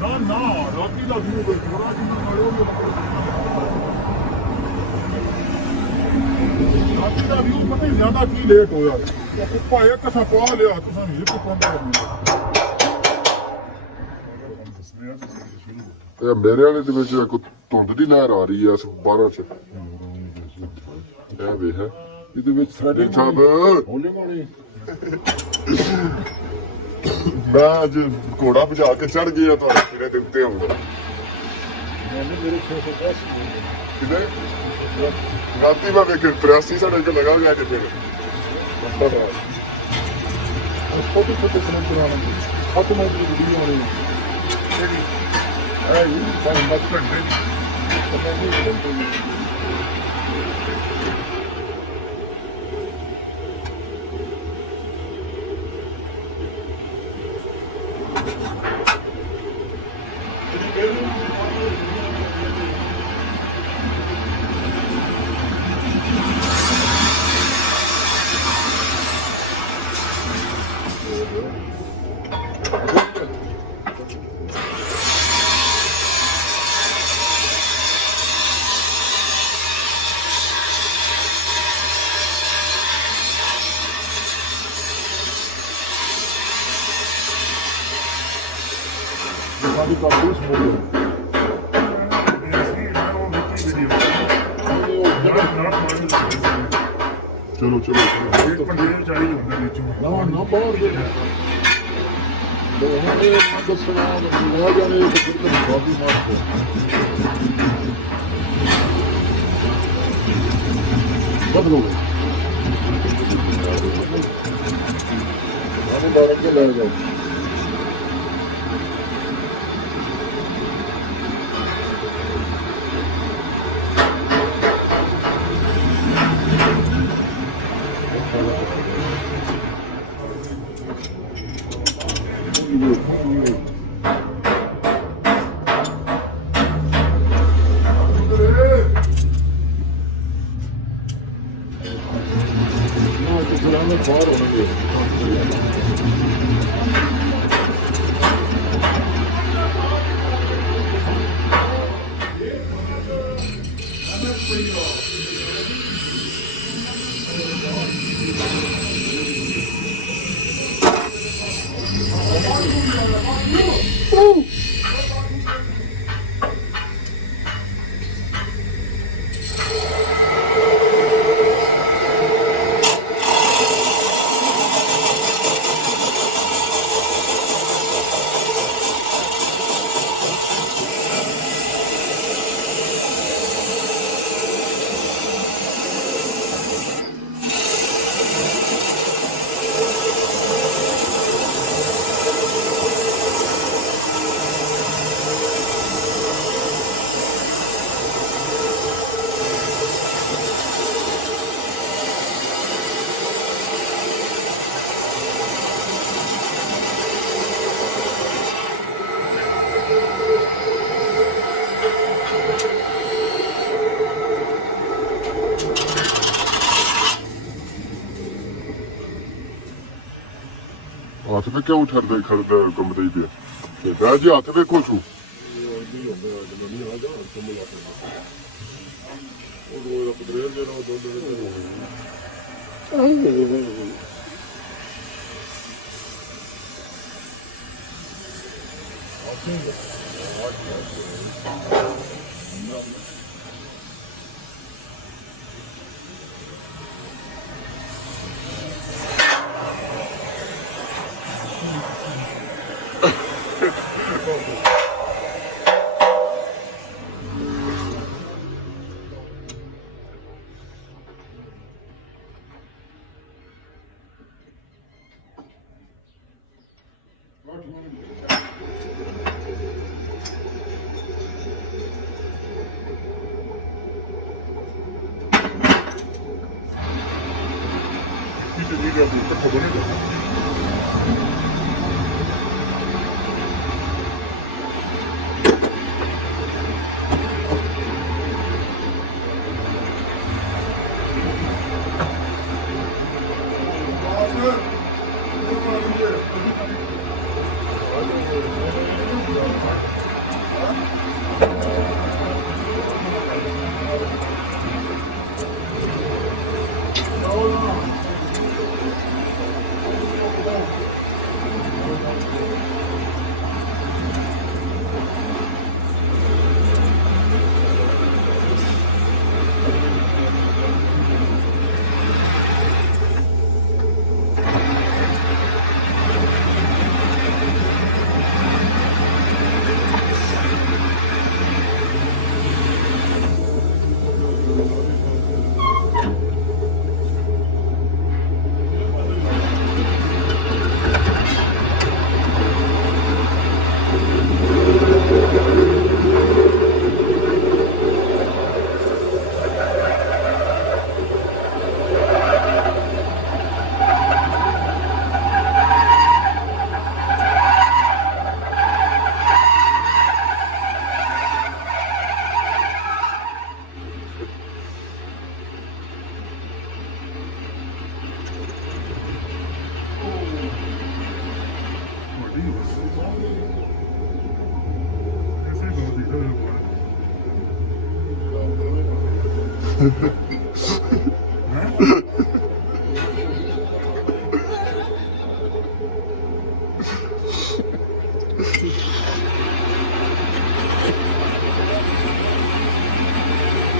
ਨਾ ਨਾ ਰਾਤੀ ਦਾ ਵੀਊ ਕੋਈ ਥੋੜਾ ਜਿਹਾ ਮੜੋ ਰਾਤੀ ਦਾ ਵੀਊ ਪਤਾ ਨਹੀਂ ਜ਼ਿਆਦਾ ਕੀ ਲੇਟ ਹੋਇਆ ਉੱਪਾ ਇੱਕ ਕਸਾ ਪਾ ਲਿਆ ਤੁਸੀਂ ਵੀ ਇੱਕ ਪਾਉਂਦਾ ਇਹ ਮੇਰੇ ਵਾਲੇ ਦੇ ਵਿੱਚ ਕੋਈ ਧੁੰਦ ਦੀ ਲਹਿਰ ਆ ਰਹੀ ਆ 12 ਚ ਇਹ ਵੇਖ ਇਹਦੇ ਵਿੱਚ ਸਾਡੇ ਸਾਹਿਬ ਮੈਂ ਅੱਜ ਘੋੜਾ ਭਜਾ ਕੇ ਚੜ ਗਿਆ ਤੁਹਾਡੇ ਸਿਰੇ ਦੇ ਉੱਤੇ ਆਉਂਦਾ ਮੇਰੇ 610 ਕਿਤੇ ਰਾਤੀ ਮੈਂ ਵੇਖ 83 ਸਾਡੇ ਕੋਲ ਲਗਾ ਗਿਆ ਤੇ ਫਿਰ ਛੋਟੇ ਛੋਟੇ ਕਨੈਕਟਰ ਆਉਣਗੇ ਆਟੋਮੈਟਿਕ ਵੀਡੀਓ ਆਉਣੀ ਹੈ ਇਹ ਸਾਰੇ ਮਤ ਘੰਟੇ ਸਾਡੀ ਕਾਬੂਸ ਹੋ ਗਿਆ ਚਲੋ ਚਲੋ ਇੱਕ ਪੰਜੇ ਚਾਹੀਏ ਹੁੰਦਾ ਵਿੱਚ ਨਾ ਨਾ ਬਾਹਰ ਦੇ ਦੋਹਾਂ ਨੇ ਮੈਂ ਦੱਸਣਾ ਆ ਜਾਣੇ ਤੇ ਕਿਤੇ ਬਾਬੀ ਮਾਰ ਕੋ ਬਦਲੋ ਆਨੇ ਬਾਹਰ ਕੇ ਲੈ ਜਾਓ ਬਾਹਰ ਹੋਣਗੇ ਹੱਥ ਤੇ ਕਿਉਂ ਠਰਦੇ ਖੜਦਾ ਕੰਬਦੇ ਪਿਆ ਤੇ ਬਹਿ ਜਾ ਹੱਥ ਵੇਖੋ ਛੂ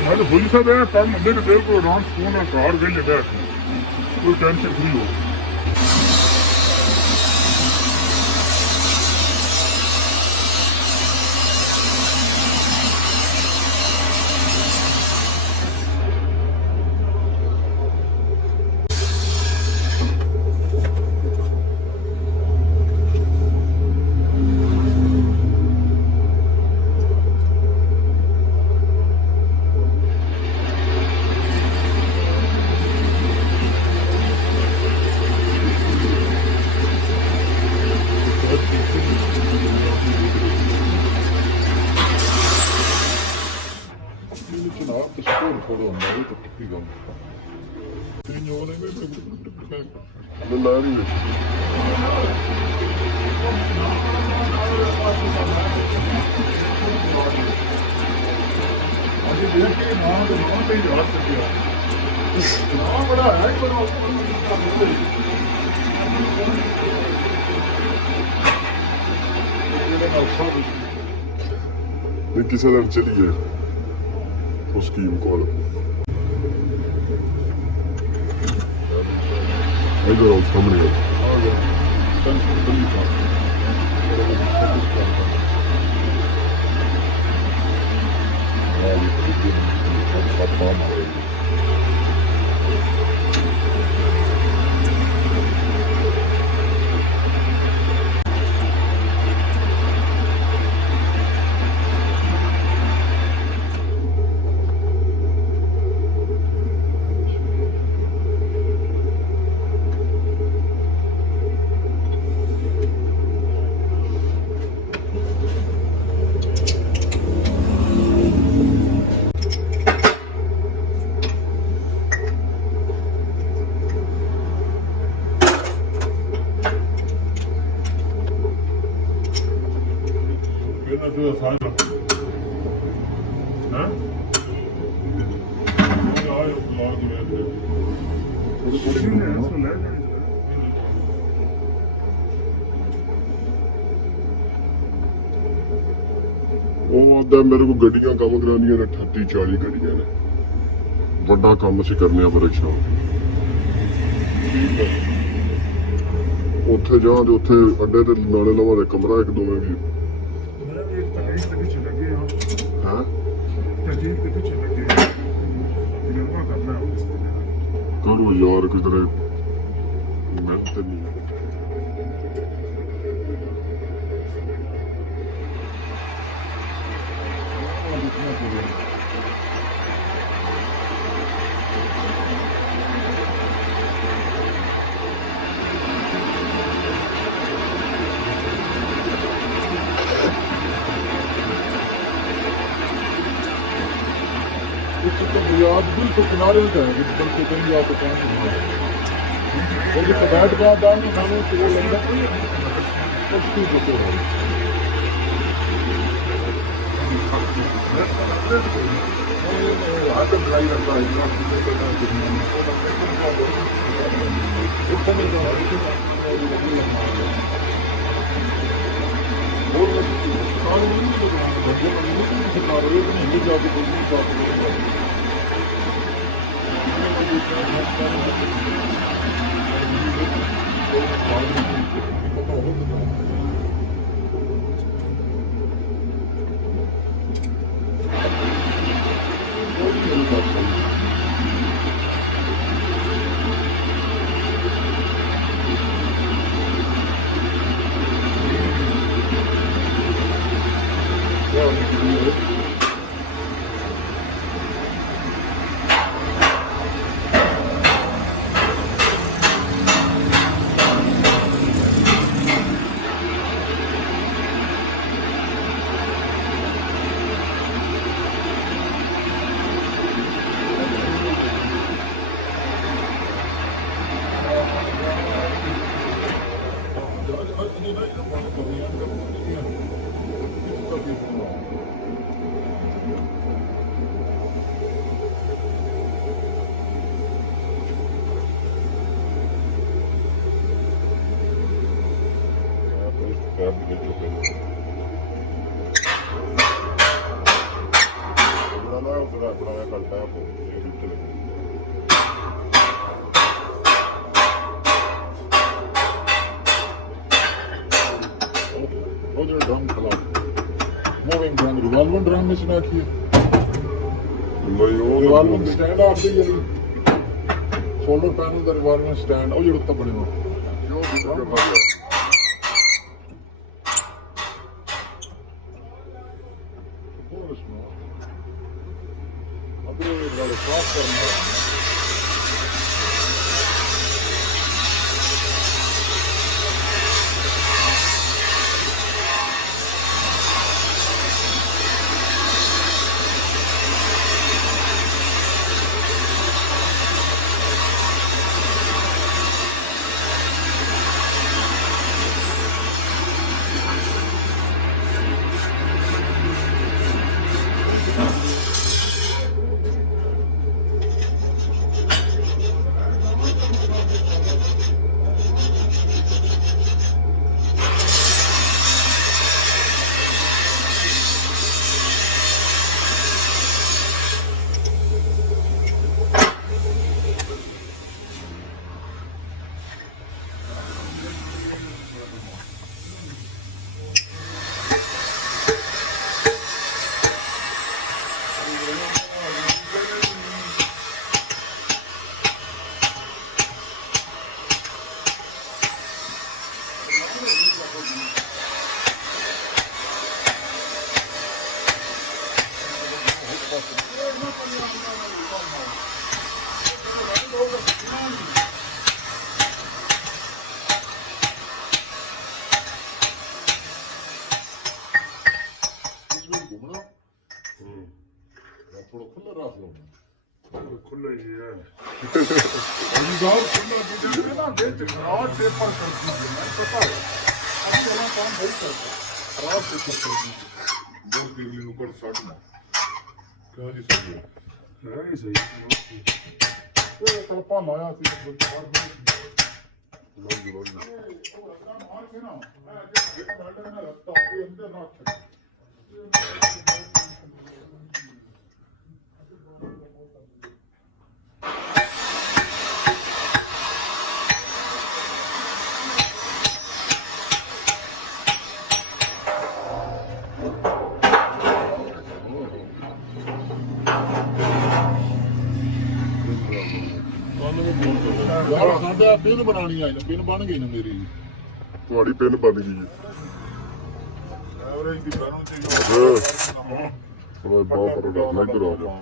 मैं तो भूल सा गया कल मंदिर के देव को आराम सुकून है कार भी लगा कोई टेंशन फ्री हो नहीं किसी दिन चलिए उस स्कीम को इधर आओ सामने मेरे को गड्डियां काम करानियां ने 38-40 गड्डियां ने बड़ा काम ਅਸੀਂ ਕਰਨੇ ਆ ਪਰੀਖਿਆ ਉੱਥੇ ਜਾਂ ਤੇ ਉੱਥੇ ਅੱਡੇ ਤੇ ਨਾਲੇ ਲਵਾਂ ਦੇ ਕਮਰਾ ਇੱਕ ਦੋਵੇਂ ਵੀ ਹਾਂ ਕਰੋ ਯਾਰ ਕਿਧਰੇ ਮੈਂ ਤੇ ਨਹੀਂ आप बिल्कुल किनारे में जाएंगे तो बिल्कुल कहीं आपको काम नहीं होगा क्योंकि बैठ गया दाम में खाने तो वो लंबा कुछ ठीक होते हैं आदम ड्राई करता है रिवॉल्वर ड्रम में सुना की रिवॉल्वर स्टैंड आप दे यानी सोलर पैनल ਦਾ ਰਿਵਾਲਵਰ ਸਟੈਂਡ ਉਹ ਜਿਹੜਾ ਉੱਤੇ ਬਣਿਆ ਜੋ ਵੀ ਕਰਦਾ ਹੈ ਹੋਰ ਸੁਣਾ ਅਬੇ ਨਾਲ ਸਾਫ ਕਰਨਾ थोड़ा खुला रख लो खुला ही है बाहर खुला दे ना बेच खराब पेपर कर दीजिए मैं पता है अभी वाला काम नहीं करता खराब पेपर कर दीजिए दो बिजली ऊपर साटना क्या जी सही है ही सही वो कल्पा माया थी बाहर ਲੋਕ ਲੋਕ ਨਾ वो काम मार के ना मैं एक वेल्डर में रखता हूं अंदर ना अच्छा यार साडा पिन बनानी आई ना पिन बन गई ना मेरी ਤੁਹਾਡੀ ਪਿੰਨ ਬਣ ਗਈ ਹੈ एवरेज दी बनन ची ਥੋੜਾ ਬਹੁਤ ਪਰ ਲੱਗ ਰਿਹਾ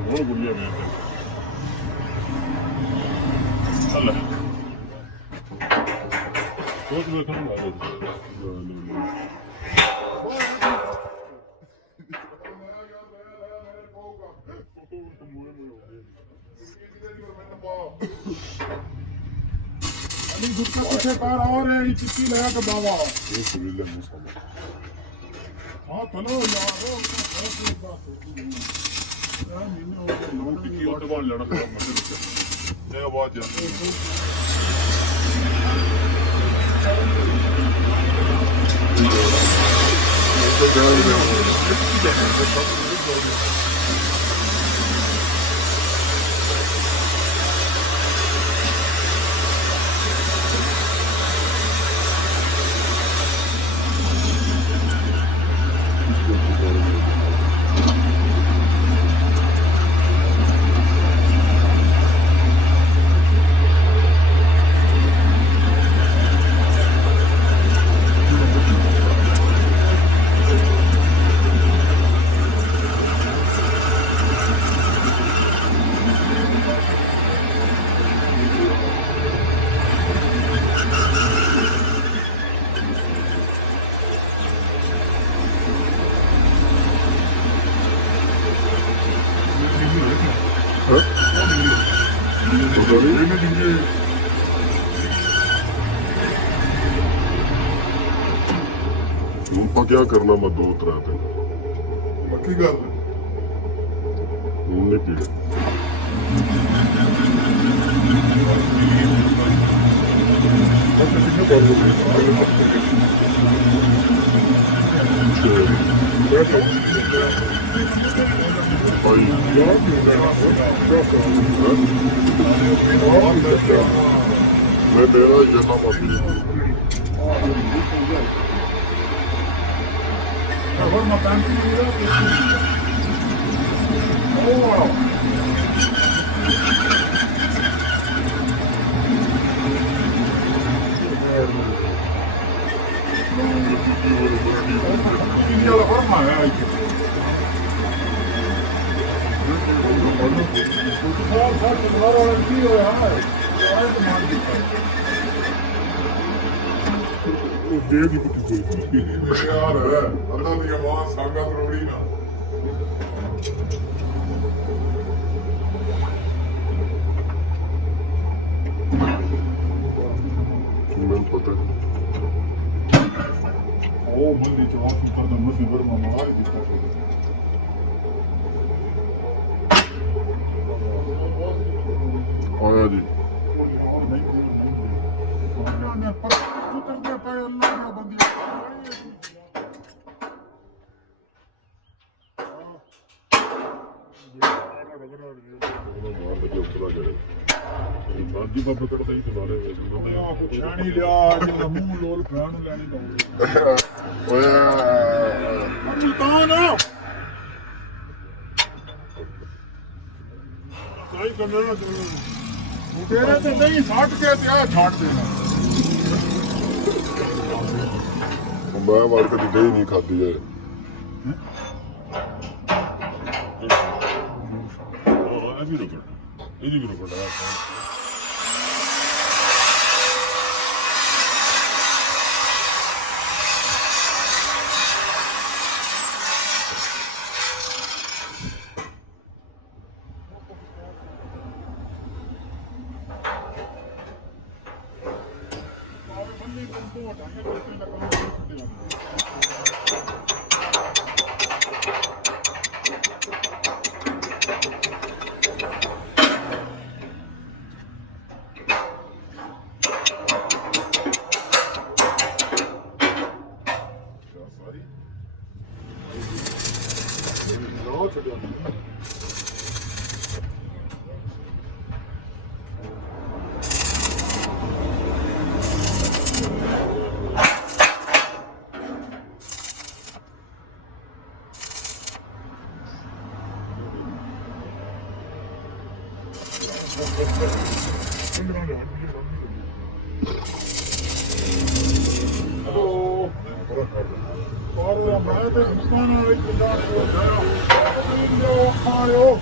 बहुत गुड़िया में अल्लाह बहुत देखना अली गुस्सा पीछे कार और है चिट्ठी लगा के बाबा ਇਹ ਸੁਨੀਲ ਨੂੰ ਸਮਝ हाँ चलो यार बहुत बात होती है यार महीने हो गए लोग की और दबा लेना खराब मत कर ये आवाज जाती है ਡਿੱਗੇ ਹੁਣ ਆਪਾਂ ਕੀ ਕਰਨਾ ਮੈਂ 2-3 ਦਿਨ ਪੱਕੀ ਗੱਲ ਹੁਣ ਨਹੀਂ ਪੀੜੇ ਬਸ ਕਿੰਨੇ ਬਾਰ ਹੋ ਗਏ ਭਾਈ ਮੈਂ ਤੇਰਾ ਜਨਾ ਮਾਪੀ ਹੁਣ ਮਕਾਨ ਕੀ ਮਿਲਿਆ ਉਹ ਇੰਡੀਆ ਦਾ ਫਰਮਾ ਹੈ ਇੱਥੇ ਸਾਲ ਦੁਬਾਰਾ ਕੀ ਹੋਇਆ ਹੈ ਆਏ ਮਾਰ ਦਿੱਤਾ ਉਹ ਦੇ ਦੀ ਕੁੱਤੀ ਕੋਈ ਯਾਰ ਅੱਲਾ ਦੀ ਆਵਾਜ਼ ਸਾਗਾ ਰੋੜੀ ਨਾ ਮੈਨੂੰ ਪਤਾ ਉਹ ਬੰਦੀ ਜਵਾਬ ਉੱਪਰ ਦਾ ਮੁਸੀਬਤ ਮਾਰ ਦਿੱਤਾ ਆਇਆ ਜੀ ਨੇ ਪਰ ਕਰਦੇ ਪਏ ਅੱਲਾ ਦੀ ਬੰਦੀ ਮਾਰ ਦੇ ਕੇ ਉਤਰਾ ਜਾਏ ਬਾਦੀ ਬਾਬਾ ਕਰਦਾ ਹੀ ਸਾਰੇ ਉਹ ਪੁਛਾਣੀ ਲਿਆ ਜਿੰਨਾ ਮੂੰਹ ਲੋਲ ਖਾਣ ਨੂੰ ਲੈਣੀ ਦਊ ਓਏ ਚਲਤਾਨ ਸਹੀ ਕਰਨਾ ਨਾ ਤੇਰੇ ਤੇ ਨਹੀਂ ਛੱਡ ਕੇ ਤੇ ਆ ਛੱਡ ਦੇਣਾ ਮੈਂ ਮਾਰ ਕੇ ਦਹੀਂ ਨਹੀਂ ਖਾਦੀ ਯਾਰ ਇਹ ਵੀ ਰੁਕਣਾ ਇਹਦੀ ਵੀ ਰੁਕਣਾ Hello. Para, mas tem que estar na hora de dar o